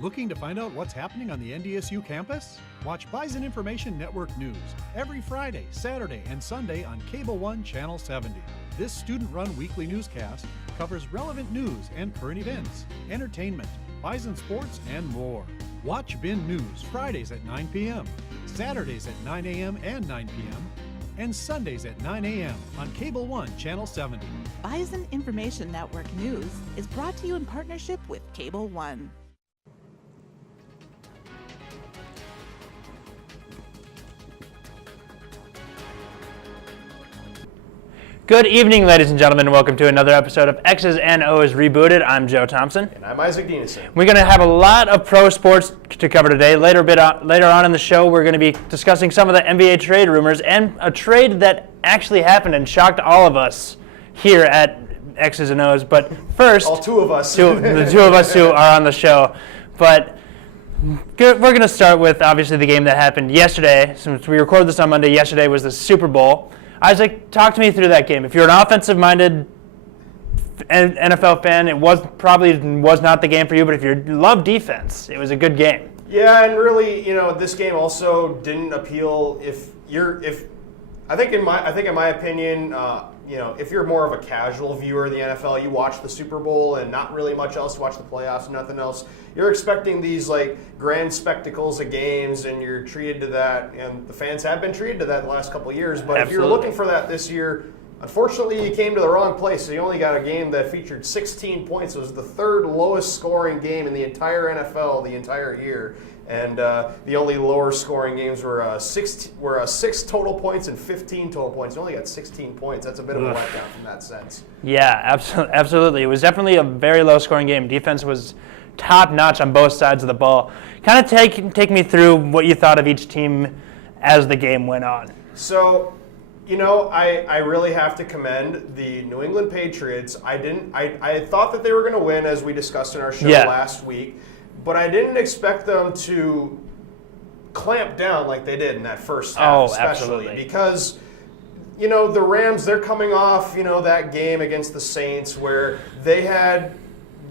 Looking to find out what's happening on the NDSU campus? Watch Bison Information Network News every Friday, Saturday, and Sunday on Cable 1 Channel 70. This student-run weekly newscast covers relevant news and current events, entertainment, Bison sports, and more. Watch BIN News Fridays at 9 p.m., Saturdays at 9 a.m. and 9 p.m., and Sundays at 9 a.m. on Cable 1 Channel 70. Bison Information Network News is brought to you in partnership with Cable 1. Good evening, ladies and gentlemen, and welcome to another episode of X's and O's Rebooted. I'm Joe Thompson. And I'm Isaac Dinesen. We're going to have a lot of pro sports to cover today. Later on in the show, we're going to be discussing some of the NBA trade rumors and a trade that actually happened and shocked all of us here at X's and O's. But first, all two of us. The two of us who are on the show. But we're going to start with, obviously, the game that happened yesterday. Since we recorded this on Monday, yesterday was the Super Bowl. Isaac, talk to me through that game. If you're an offensive-minded NFL fan, it was not the game for you. But if you love defense, it was a good game. Yeah, and really, this game also didn't appeal. I think in my opinion, if you're more of a casual viewer of the NFL, you watch the Super Bowl and not really much else. You watch the playoffs, nothing else. You're expecting these grand spectacles of games, and you're treated to that. And the fans have been treated to that the last couple of years. But If you're looking for that this year, unfortunately, you came to the wrong place. So you only got a game that featured 16 points. It was the third lowest scoring game in the entire NFL the entire year. And the only lower scoring games were 6 total points and 15 total points. You only got 16 points. That's a bit of a letdown from that sense. Yeah, absolutely. It was definitely a very low scoring game. Defense was top notch on both sides of the ball. Kind of take me through what you thought of each team as the game went on. So, I really have to commend the New England Patriots. I thought that they were going to win, as we discussed in our show last week. But I didn't expect them to clamp down like they did in that first half, especially. Absolutely. Because, the Rams, they're coming off, that game against the Saints where they had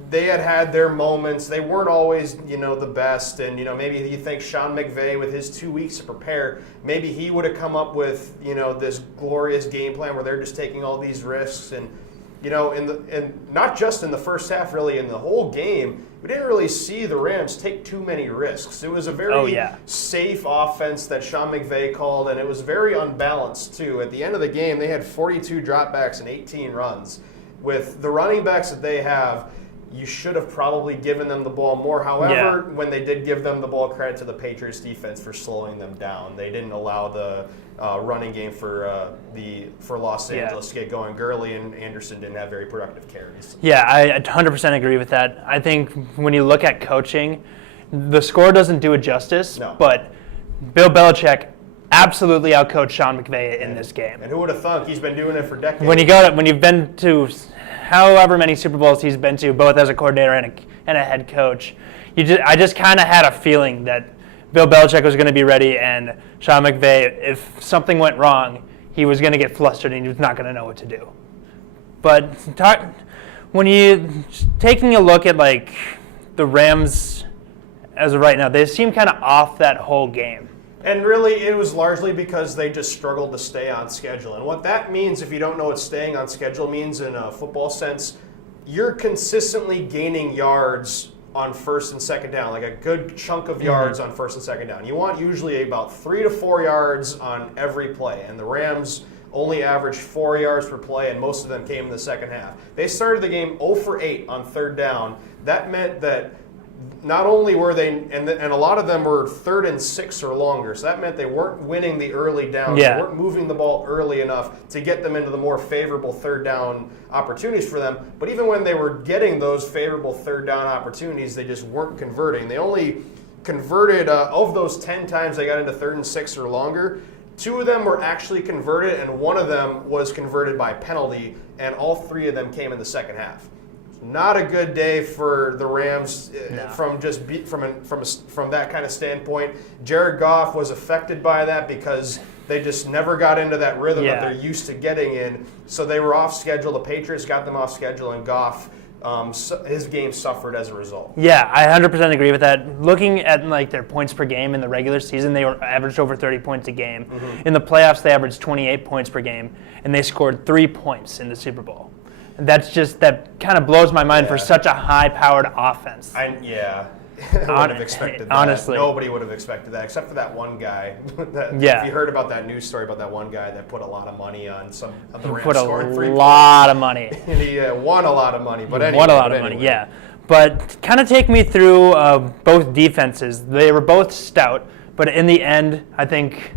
their moments. They weren't always, the best. And, maybe you think Sean McVay, with his 2 weeks to prepare, maybe he would have come up with, this glorious game plan where they're just taking all these risks. And, and not just in the first half, really, in the whole game, we didn't really see the Rams take too many risks. It was a very safe offense that Sean McVay called, and it was very unbalanced, too. At the end of the game, they had 42 dropbacks and 18 runs. With the running backs that they have, you should have probably given them the ball more. However, when they did give them the ball, credit to the Patriots defense for slowing them down. They didn't allow the running game for Los Angeles to get going. Gurley and Anderson didn't have very productive carries. Yeah, I 100% agree with that. I think when you look at coaching, the score doesn't do it justice, but Bill Belichick absolutely outcoached Sean McVay in this game. And who would have thunk? He's been doing it for decades. When you've been to however many Super Bowls he's been to, both as a coordinator and a head coach, I just kind of had a feeling that Bill Belichick was going to be ready, and Sean McVay, if something went wrong, he was going to get flustered and he was not going to know what to do. But when you taking a look at the Rams as of right now, they seem kind of off that whole game. And really, it was largely because they just struggled to stay on schedule. And what that means, if you don't know what staying on schedule means in a football sense, you're consistently gaining yards on first and second down, like a good chunk of yards on first and second down. You want usually about 3 to 4 yards on every play. And the Rams only averaged 4 yards per play, and most of them came in the second half. They started the game 0 for 8 on third down. That meant that not only were they, and a lot of them were 3rd and 6 or longer, so that meant they weren't winning the early downs. They weren't moving the ball early enough to get them into the more favorable third down opportunities for them. But even when they were getting those favorable third down opportunities, they just weren't converting. They only converted, of those 10 times they got into 3rd and 6 or longer, 2 of them were actually converted, and 1 of them was converted by penalty, and all 3 of them came in the second half. Not a good day for the Rams from that kind of standpoint. Jared Goff was affected by that because they just never got into that rhythm that they're used to getting in. So they were off schedule. The Patriots got them off schedule, and Goff his game suffered as a result. Yeah, I 100% agree with that. Looking at like their points per game in the regular season, they were averaged over 30 points a game. Mm-hmm. In the playoffs, they averaged 28 points per game, and they scored 3 points in the Super Bowl. And that kind of blows my mind for such a high-powered offense. I wouldn't have expected that. Honestly. Nobody would have expected that, except for that one guy. If you heard about that news story about that one guy that put a lot of money on some of the Rams Put a scoring 3 lot of money. And he won a lot of money. But anyway, Won a lot of money, yeah. But kind of take me through both defenses. They were both stout, but in the end, I think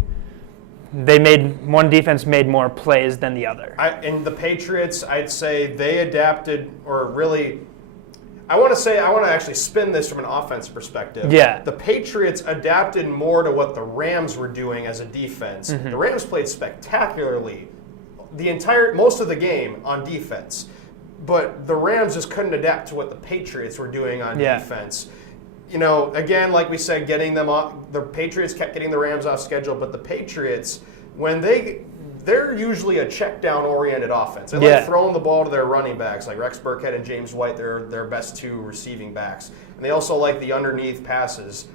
one defense made more plays than the other. And the Patriots, I'd say they adapted, or really, I want to actually spin this from an offensive perspective. Yeah. The Patriots adapted more to what the Rams were doing as a defense. Mm-hmm. The Rams played spectacularly most of the game on defense, but the Rams just couldn't adapt to what the Patriots were doing on defense. Again, like we said, the Patriots kept getting the Rams off schedule, but the Patriots, when they're usually a check down oriented offense. They like throwing the ball to their running backs, like Rex Burkhead and James White. They're their best 2 receiving backs, and they also like the underneath passes.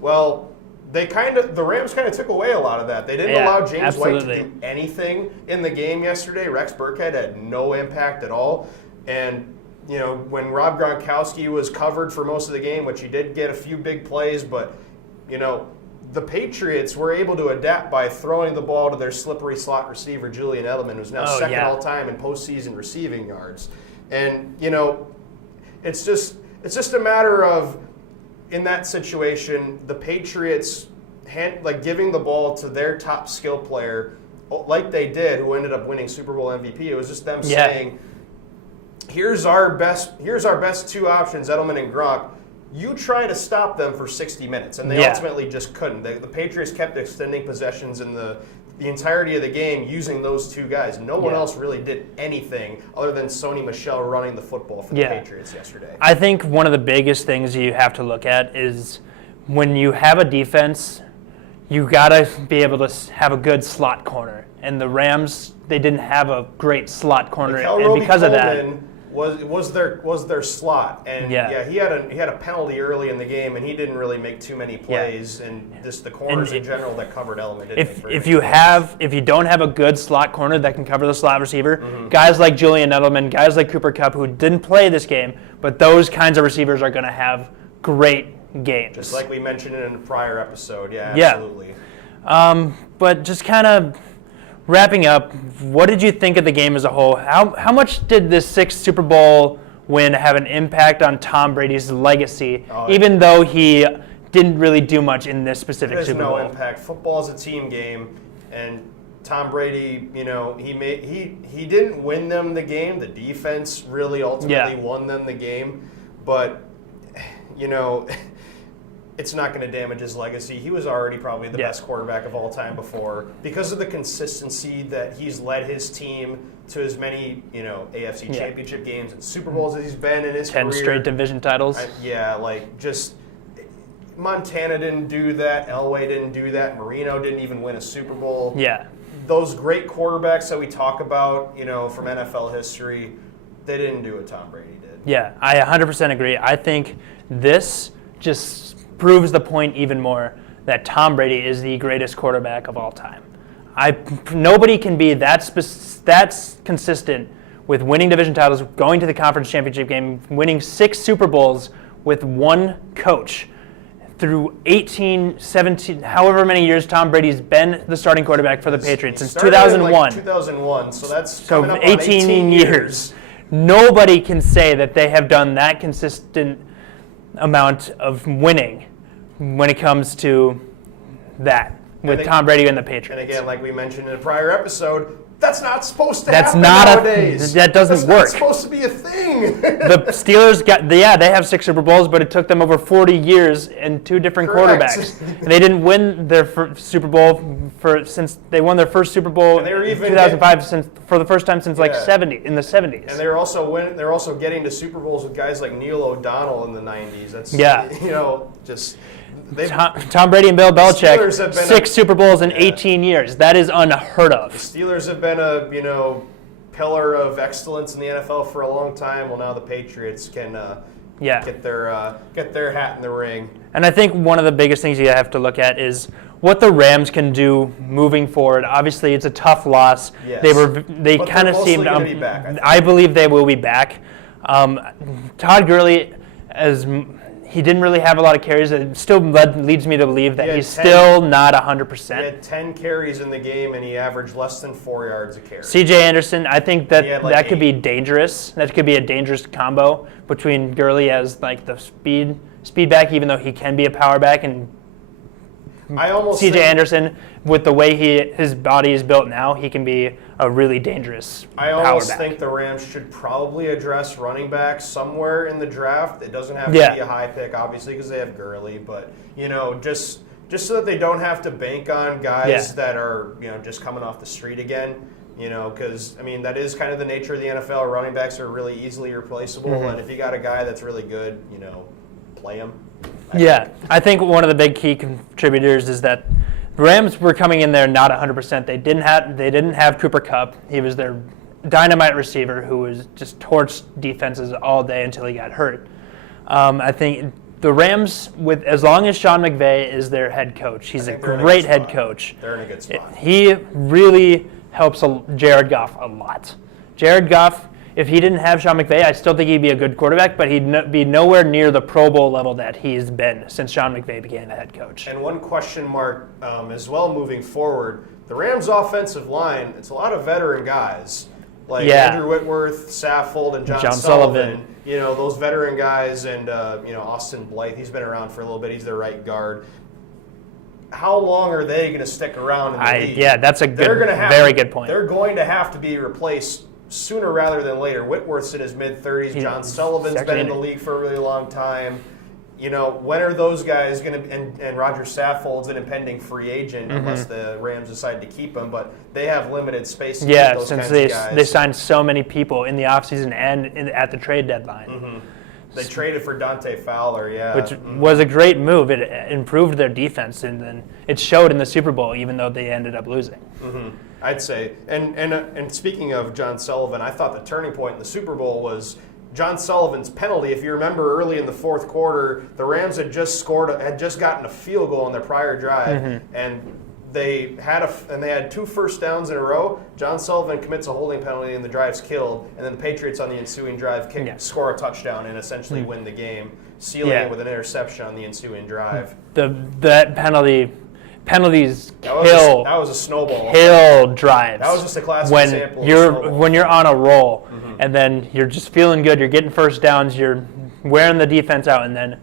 Well, the Rams kind of took away a lot of that. They didn't allow James White to do anything in the game yesterday. Rex Burkhead had no impact at all, and when Rob Gronkowski was covered for most of the game, which he did get a few big plays, but the Patriots were able to adapt by throwing the ball to their slippery slot receiver, Julian Edelman, who's now second all-time in postseason receiving yards. And, it's just a matter of, in that situation, the Patriots giving the ball to their top skill player, like they did, who ended up winning Super Bowl MVP. It was just them saying, here's our best 2 options, Edelman and Gronk. You try to stop them for 60 minutes, and they ultimately just couldn't. The Patriots kept extending possessions in the entirety of the game using those 2 guys. No one else really did anything other than Sony Michel running the football for the Patriots yesterday. I think one of the biggest things you have to look at is when you have a defense, you got to be able to have a good slot corner. And the Rams, they didn't have a great slot corner, and because of that, was their slot, and he had a penalty early in the game, and he didn't really make too many plays, and just the corners in general that covered Edelman didn't make very many. If you don't have a good slot corner that can cover the slot receiver, guys like Julian Edelman, guys like Cooper Kupp, who didn't play this game, but those kinds of receivers are going to have great games. Just like we mentioned in a prior episode, absolutely. But just kind of wrapping up, what did you think of the game as a whole? How much did this 6th Super Bowl win have an impact on Tom Brady's legacy, even though he didn't really do much in this specific Super Bowl? There's no impact. Football is a team game, and Tom Brady, he didn't win them the game. The defense really ultimately won them the game, but it's not going to damage his legacy. He was already probably the best quarterback of all time before, because of the consistency that he's led his team to as many, AFC Championship games and Super Bowls as he's been in his 10 career. straight division titles. Montana didn't do that. Elway didn't do that. Marino didn't even win a Super Bowl. Yeah. Those great quarterbacks that we talk about, from NFL history, they didn't do what Tom Brady did. Yeah, I 100% agree. I think this just proves the point even more that Tom Brady is the greatest quarterback of all time. Nobody can be that consistent with winning division titles, going to the conference championship game, winning 6 Super Bowls with one coach through 18, 17, however many years Tom Brady's been the starting quarterback for the Patriots since 2001. 2001, so that's coming up on 18 years. Nobody can say that they have done that consistent amount of winning when it comes to that with Tom Brady and the Patriots. And again, like we mentioned in a prior episode, that's not supposed to happen nowadays. That doesn't work. That's not supposed to be a thing. The Steelers they have 6 Super Bowls, but it took them over 40 years and 2 different quarterbacks. And they didn't win their first Super Bowl since they won their first Super Bowl in 2005 for the first time since in the 70s. And they're also getting to Super Bowls with guys like Neil O'Donnell in the 90s. That's Tom Brady and Bill Belichick, 6 Super Bowls in 18 years. That is unheard of. The Steelers have been pillar of excellence in the NFL for a long time. Well, now the Patriots can get their hat in the ring. And I think one of the biggest things you have to look at is what the Rams can do moving forward. Obviously, it's a tough loss. Yes. They kind of seemed. Be back, I believe they will be back. Todd Gurley, as he didn't really have a lot of carries, it still leads me to believe that he's still not 100%. He had 10 carries in the game, and he averaged less than 4 yards a carry. C.J. Anderson, I think that like could be dangerous. That could be a dangerous combo between Gurley as like the speed back, even though he can be a power back, and C.J. Anderson, with the way his body is built now, he can be a really dangerous power back. I almost think the Rams should probably address running back somewhere in the draft. It doesn't have to be a high pick, obviously, because they have Gurley, but just so that they don't have to bank on guys that are just coming off the street again. Because that is kind of the nature of the NFL. Running backs are really easily replaceable, and if you got a guy that's really good, play him. I think one of the big key contributors is that the Rams were coming in there not 100%. They didn't have Cooper Kupp. He was their dynamite receiver who was just torched defenses all day until he got hurt. I think the Rams, as long as Sean McVay is their head coach, he's a great head coach. They're in a good spot. He really helps Jared Goff a lot. Jared Goff, if he didn't have Sean McVay, I still think he'd be a good quarterback, but he'd be nowhere near the Pro Bowl level that he's been since Sean McVay became the head coach. And one question mark as well moving forward, the Rams' offensive line, it's a lot of veteran guys like Andrew Whitworth, Saffold, and John Sullivan. Those veteran guys, and Austin Blythe, he's been around for a little bit. He's their right guard. How long are they going to stick around in the league? Yeah, that's a very good point. They're going to have to be replaced sooner rather than later. Whitworth's in his mid-30s. John Sullivan's been in the league for a really long time. When are those guys going to – and Roger Saffold's an impending free agent unless the Rams decide to keep him, but they have limited space to keep those kinds of guys. They signed so many people in the offseason and at the trade deadline. They traded for Dante Fowler, which was a great move. It improved their defense, and then it showed in the Super Bowl, even though they ended up losing. I'd say. And speaking of John Sullivan, I thought the turning point in the Super Bowl was John Sullivan's penalty. If you remember, early in the fourth quarter, the Rams had just gotten a field goal on their prior drive, and they had 2 first downs in a row. John Sullivan commits a holding penalty and the drive's killed, and then the Patriots on the ensuing drive score a touchdown and essentially win the game, sealing it with an interception on the ensuing drive. That penalties that was a snowball. Kill drives. That was just a classic example. When you're on a roll, and then you're just feeling good, you're getting first downs, you're wearing the defense out, and then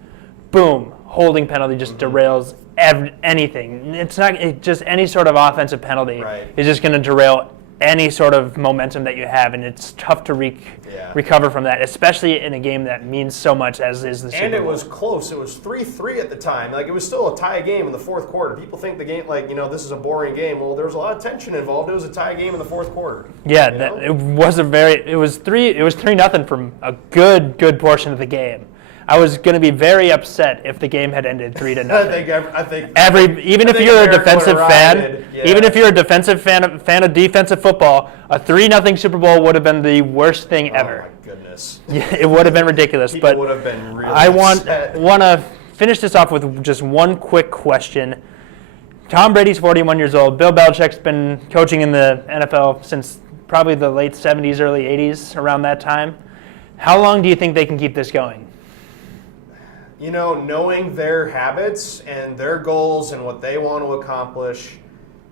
boom, holding penalty just derails anything. It's not just any sort of offensive penalty is just going to derail any sort of momentum that you have, and it's tough to recover from that, especially in a game that means so much as is the Super Bowl. And it was close. It was 3-3 at the time. It was still a tie game in the fourth quarter. People think the game, this is a boring game. Well, there was a lot of tension involved. It was a tie game in the fourth quarter. Yeah, it was 3-0 from a good portion of the game. I was going to be very upset if the game had ended 3-0. Even if you're a defensive fan of defensive football, a 3-0 Super Bowl would have been the worst thing ever. Oh my goodness! Yeah, it would have been ridiculous. People but would have been really I want to finish this off with just one quick question. Tom Brady's 41 years old. Bill Belichick's been coaching in the NFL since probably the late 70s, early 80s, around that time. How long do you think they can keep this going? Knowing their habits and their goals and what they want to accomplish,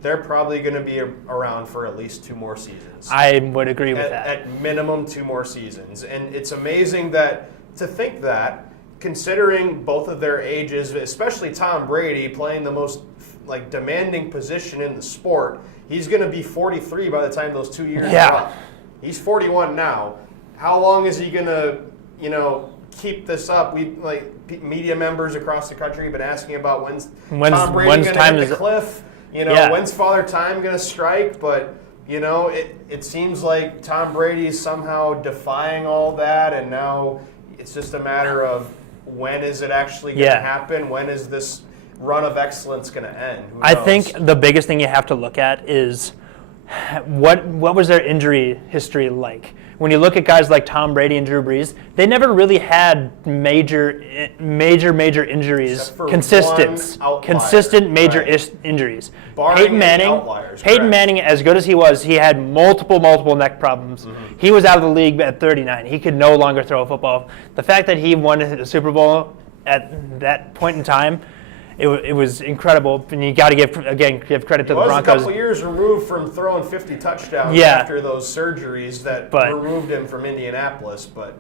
they're probably going to be around for at least 2 more seasons. I would agree with that. At minimum 2 more seasons. And it's amazing to think that, considering both of their ages, especially Tom Brady playing the most demanding position in the sport, he's going to be 43 by the time those 2 years are up. He's 41 now. How long is he going to, keep this up? Media members across the country have been asking about when's Tom Brady going to hit the cliff? When's Father Time going to strike? But it seems like Tom Brady is somehow defying all that, and now it's just a matter of when is it actually going to happen? When is this run of excellence going to end? I think the biggest thing you have to look at is what was their injury history like? When you look at guys like Tom Brady and Drew Brees, they never really had major injuries, consistent major injuries. Barring outliers, Peyton Manning, as good as he was, he had multiple neck problems. He was out of the league at 39. He could no longer throw a football. The fact that he won the Super Bowl at that point in time, it was incredible, and you got to give credit to the Broncos. He was a couple years removed from throwing 50 touchdowns after those surgeries that removed him from Indianapolis. But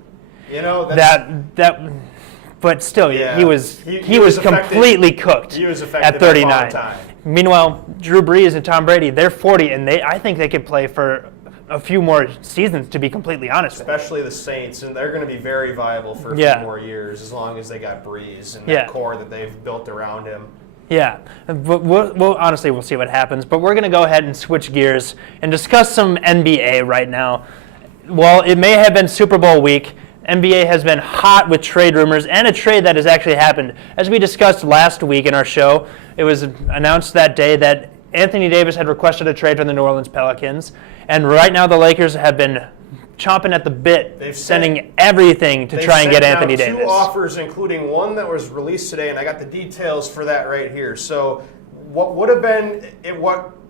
but still, he was completely cooked. He was effective at 39. at time. Meanwhile, Drew Brees and Tom Brady, they're 40, and I think they could play for a few more seasons, to be completely honest. Especially the Saints, and they're going to be very viable for a few more years as long as they got Breeze and that core that they've built around him. Yeah, but we'll see what happens. But we're going to go ahead and switch gears and discuss some NBA right now. While it may have been Super Bowl week, NBA has been hot with trade rumors, and a trade that has actually happened. As we discussed last week in our show, it was announced that day that Anthony Davis had requested a trade from the New Orleans Pelicans, and right now the Lakers have been chomping at the bit, sending everything to try and get Anthony Davis. 2 offers, including one that was released today, and I got the details for that right here. So what would have been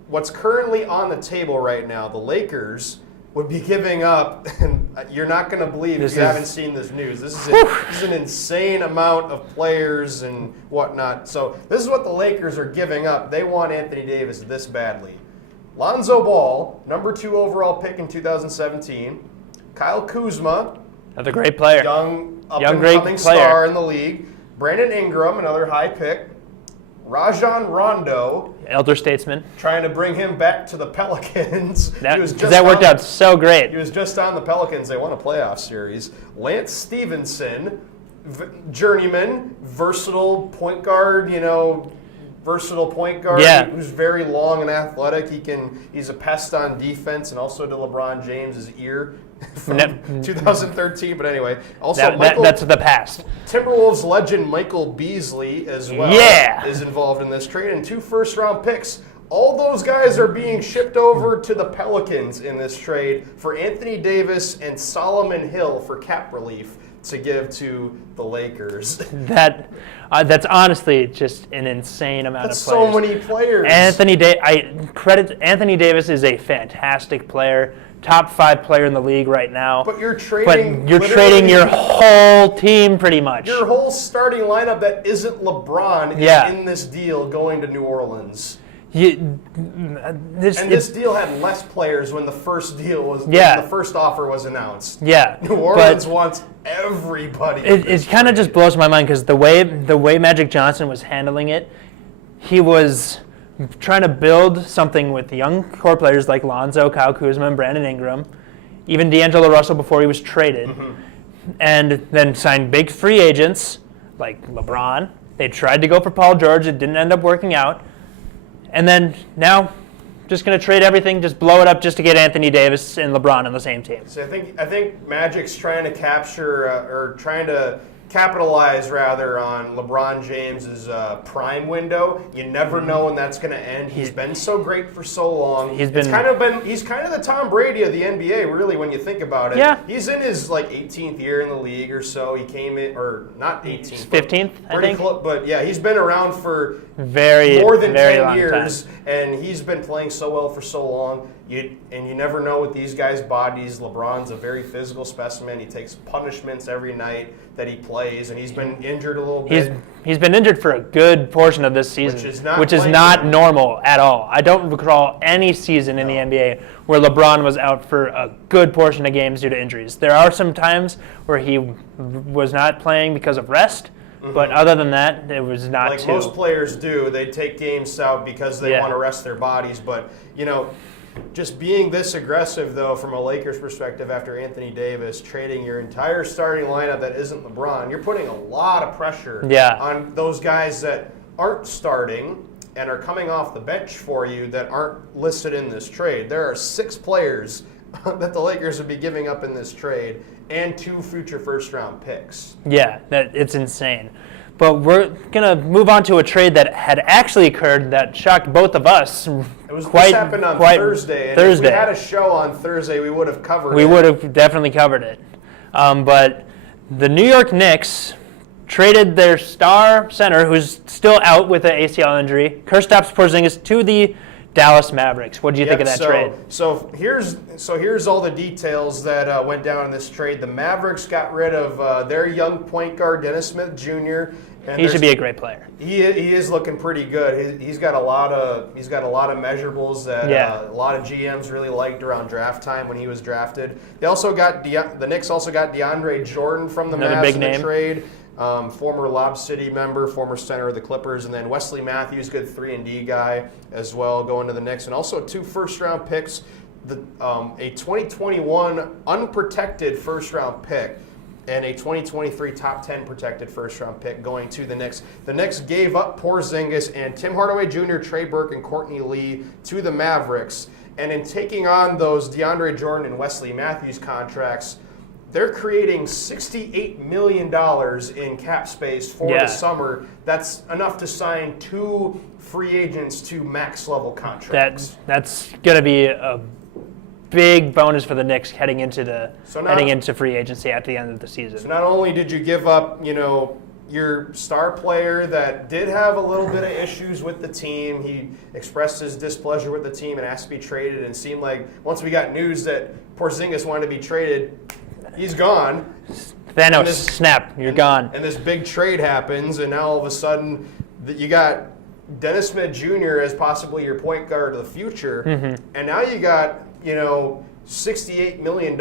what's currently on the table right now, the Lakers would be giving up, and you're not going to believe if you haven't seen this news. This is an insane amount of players and whatnot. So this is what the Lakers are giving up. They want Anthony Davis this badly. Lonzo Ball, number 2 overall pick in 2017. Kyle Kuzma, another great player, young up-and-coming star in the league. Brandon Ingram, another high pick. Rajon Rondo, elder statesman, trying to bring him back to the Pelicans. That worked out so great. He was just on the Pelicans. They won a playoff series. Lance Stevenson, journeyman, versatile point guard, who's very long and athletic. He's a pest on defense, and also to LeBron James' ear from 2013. But anyway, also that's the past. Timberwolves legend Michael Beasley as well is involved in this trade, and 2 first-round picks. All those guys are being shipped over to the Pelicans in this trade for Anthony Davis and Solomon Hill for cap relief to give to the Lakers. That's honestly just an insane amount of players. So many players. Anthony Davis is a fantastic player, top 5 player in the league right now. But you're trading your whole team pretty much. Your whole starting lineup that isn't LeBron is in this deal going to New Orleans. This deal had less players when the first deal was the first offer was announced. Yeah, New Orleans wants everybody. It kind of just blows my mind because the way Magic Johnson was handling it, he was trying to build something with young core players like Lonzo, Kyle Kuzma, and Brandon Ingram, even D'Angelo Russell before he was traded, and then signed big free agents like LeBron. They tried to go for Paul George. It didn't end up working out. And then now, just going to trade everything, just blow it up just to get Anthony Davis and LeBron on the same team. So I think Magic's trying to trying to capitalize rather on LeBron James's prime window. You never know when that's going to end. He's been so great for so long. He's kind of the Tom Brady of the NBA, really, when you think about it. Yeah. He's in his 18th year in the league or so. He came in, or not 18th, 15th, I think. But yeah, he's been around for more than 10 years, and he's been playing so well for so long. You never know with these guys' bodies. LeBron's a very physical specimen. He takes punishments every night that he plays, and he's been injured a little bit. He's been injured for a good portion of this season, which is not normal at all. I don't recall any season in the NBA where LeBron was out for a good portion of games due to injuries. There are some times where he was not playing because of rest, but other than that, it was not like most players do. They take games out because they want to rest their bodies, but just being this aggressive, though, from a Lakers perspective after Anthony Davis, trading your entire starting lineup that isn't LeBron, you're putting a lot of pressure on those guys that aren't starting and are coming off the bench for you that aren't listed in this trade. There are 6 players that the Lakers would be giving up in this trade and 2 future first-round picks. Yeah, it's insane. But we're going to move on to a trade that had actually occurred that shocked both of us. This happened on Thursday. And if we had a show on Thursday, we would have covered it. We would have definitely covered it. But the New York Knicks traded their star center, who's still out with an ACL injury, Kristaps Porzingis, to the Dallas Mavericks. What do you think of that trade? So here's all the details that went down in this trade. The Mavericks got rid of their young point guard Dennis Smith Jr. And he should be a great player. He is looking pretty good. He's got a lot of measurables that a lot of GMs really liked around draft time when he was drafted. They also got the Knicks also got DeAndre Jordan from the Mavs in the trade. Former Lob City member, former center of the Clippers, and then Wesley Matthews, good 3-and-D guy as well, going to the Knicks, and also 2 first-round picks, a 2021 unprotected first-round pick, and a 2023 top 10 protected first-round pick going to the Knicks. The Knicks gave up Porzingis and Tim Hardaway Jr., Trey Burke, and Courtney Lee to the Mavericks, and in taking on those DeAndre Jordan and Wesley Matthews contracts, they're creating $68 million in cap space for the summer. That's enough to sign 2 free agents to max level contracts. That's going to be a big bonus for the Knicks heading into free agency at the end of the season. So not only did you give up, your star player that did have a little bit of issues with the team. He expressed his displeasure with the team and asked to be traded, and it seemed like once we got news that Porzingis wanted to be traded, he's gone. Thanos, snap, you're gone. And this big trade happens, and now all of a sudden you got Dennis Smith Jr. as possibly your point guard of the future, and now you got, $68 million.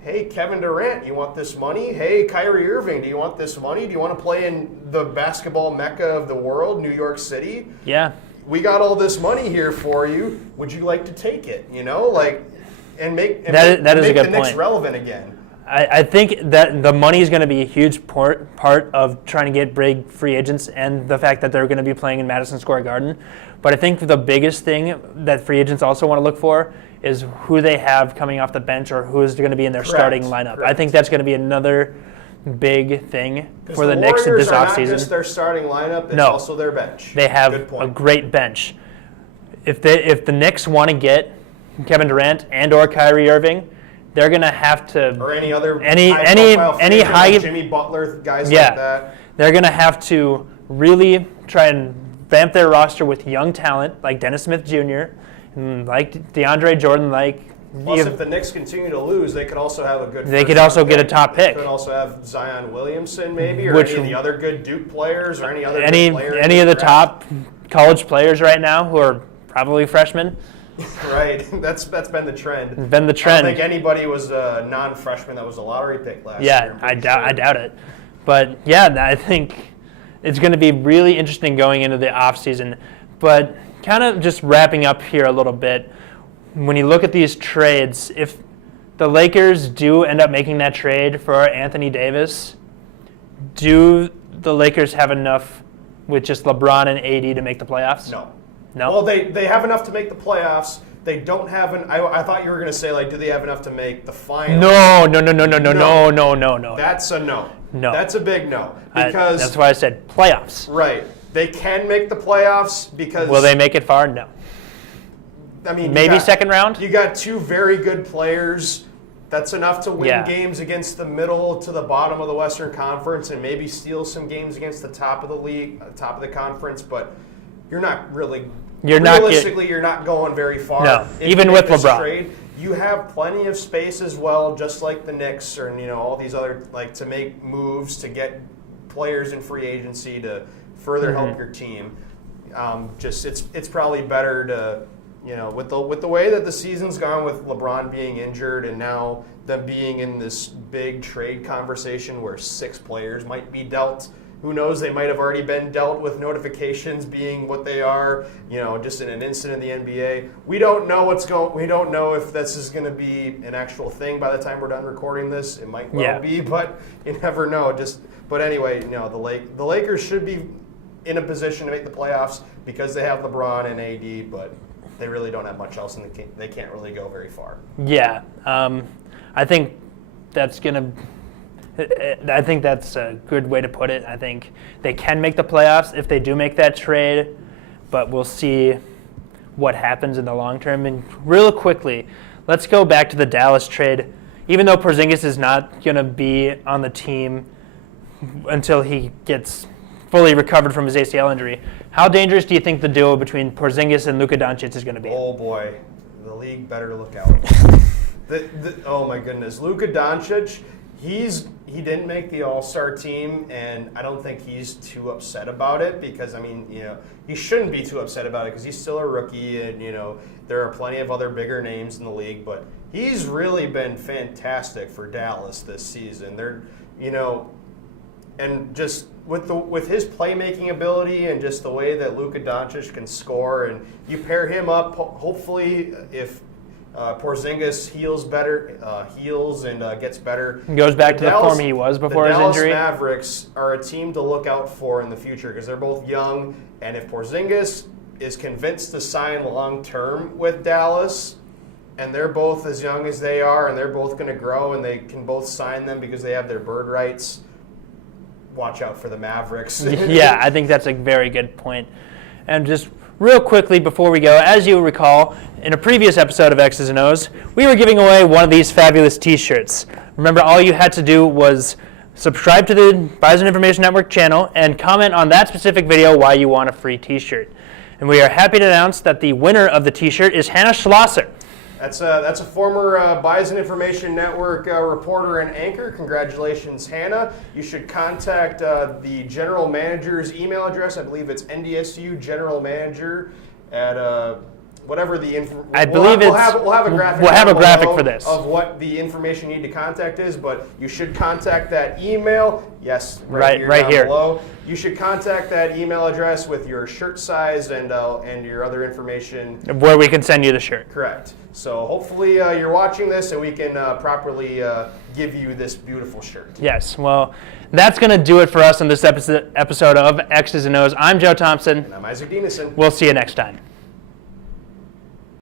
Hey, Kevin Durant, you want this money? Hey, Kyrie Irving, do you want this money? Do you want to play in the basketball mecca of the world, New York City? Yeah. We got all this money here for you. Would you like to take it? And make the Knicks relevant again. I think that the money is going to be a huge part of trying to get big free agents and the fact that they're going to be playing in Madison Square Garden. But I think the biggest thing that free agents also want to look for is who they have coming off the bench or who is going to be in their starting lineup. Correct. I think that's going to be another big thing for the Knicks this offseason. Not just their starting lineup, it's also their bench. They have a great bench. If the Knicks want to get Kevin Durant and or Kyrie Irving, they're going to have to, or any other high Jimmy Butler guys like that. They're going to have to really try and vamp their roster with young talent like Dennis Smith Jr., and like DeAndre Jordan, Plus, if the Knicks continue to lose, they could also have a good. They could also get a top pick. They could also have Zion Williamson, maybe, or any of the other good Duke players, or any other good players. Any of the top college players right now who are probably freshmen. Right, that's been the trend. Been the trend. I don't think anybody was a non-freshman that was a lottery pick last year. Yeah, I doubt it. But yeah, I think it's going to be really interesting going into the offseason. But kind of just wrapping up here a little bit, when you look at these trades, if the Lakers do end up making that trade for Anthony Davis, do the Lakers have enough with just LeBron and AD to make the playoffs? No. No? Well, they have enough to make the playoffs. They don't have I thought you were going to say, do they have enough to make the final? No. That's a no. No. That's a big no. Because that's why I said playoffs. Right. They can make the playoffs because... Will they make it far? No. I mean, maybe second round? You got 2 very good players. That's enough to win games against the middle to the bottom of the Western Conference and maybe steal some games against the top of the league, top of the conference, but you're not really... Realistically, you're not going very far. No, even with LeBron. Trade, you have plenty of space as well, just like the Knicks or all these other, to make moves to get players in free agency to further help your team. It's probably better to, with the way that the season's gone with LeBron being injured and now them being in this big trade conversation where 6 players might be dealt. Who knows? They might have already been dealt with notifications being what they are, just in an instant in the NBA. We don't know we don't know if this is going to be an actual thing by the time we're done recording this. It might well be, but you never know. But anyway, the Lakers should be in a position to make the playoffs because they have LeBron and AD, but they really don't have much else, and they can't really go very far. Yeah, I think that's going to I think that's a good way to put it. I think they can make the playoffs if they do make that trade, but we'll see what happens in the long term. And real quickly, let's go back to the Dallas trade. Even though Porzingis is not going to be on the team until he gets fully recovered from his ACL injury, how dangerous do you think the duo between Porzingis and Luka Doncic is going to be? Oh boy, the league better look out. Oh my goodness, Luka Doncic, he didn't make the All-Star team, and I don't think he's too upset about it because, I mean, he shouldn't be too upset about it because he's still a rookie, and, there are plenty of other bigger names in the league, but he's really been fantastic for Dallas this season. They're, and just with his playmaking ability and just the way that Luka Doncic can score, and you pair him up, hopefully if Porzingis heals and gets better. Goes back to the form he was before his injury. The Dallas Mavericks are a team to look out for in the future because they're both young, and if Porzingis is convinced to sign long-term with Dallas, and they're both as young as they are, and they're both going to grow, and they can both sign them because they have their bird rights, watch out for the Mavericks. Yeah, I think that's a very good point. And just real quickly before we go, as you recall, in a previous episode of X's and O's, we were giving away one of these fabulous t-shirts. Remember, all you had to do was subscribe to the Bison Information Network channel and comment on that specific video why you want a free t-shirt. And we are happy to announce that the winner of the t-shirt is Hannah Schlosser. That's a former Bison Information Network reporter and anchor. Congratulations, Hannah. You should contact the general manager's email address. I believe it's NDSU General Manager at whatever the info. I believe we'll have a graphic. We'll have a graphic for this of what the information you need to contact is. But you should contact that email. Yes, right here. Below. You should contact that email address with your shirt size and your other information. Where we can send you the shirt. Correct. So hopefully you're watching this and we can properly give you this beautiful shirt. Yes. Well, that's going to do it for us on this episode of X's and O's. I'm Joe Thompson. And I'm Isaac Dienison. We'll see you next time.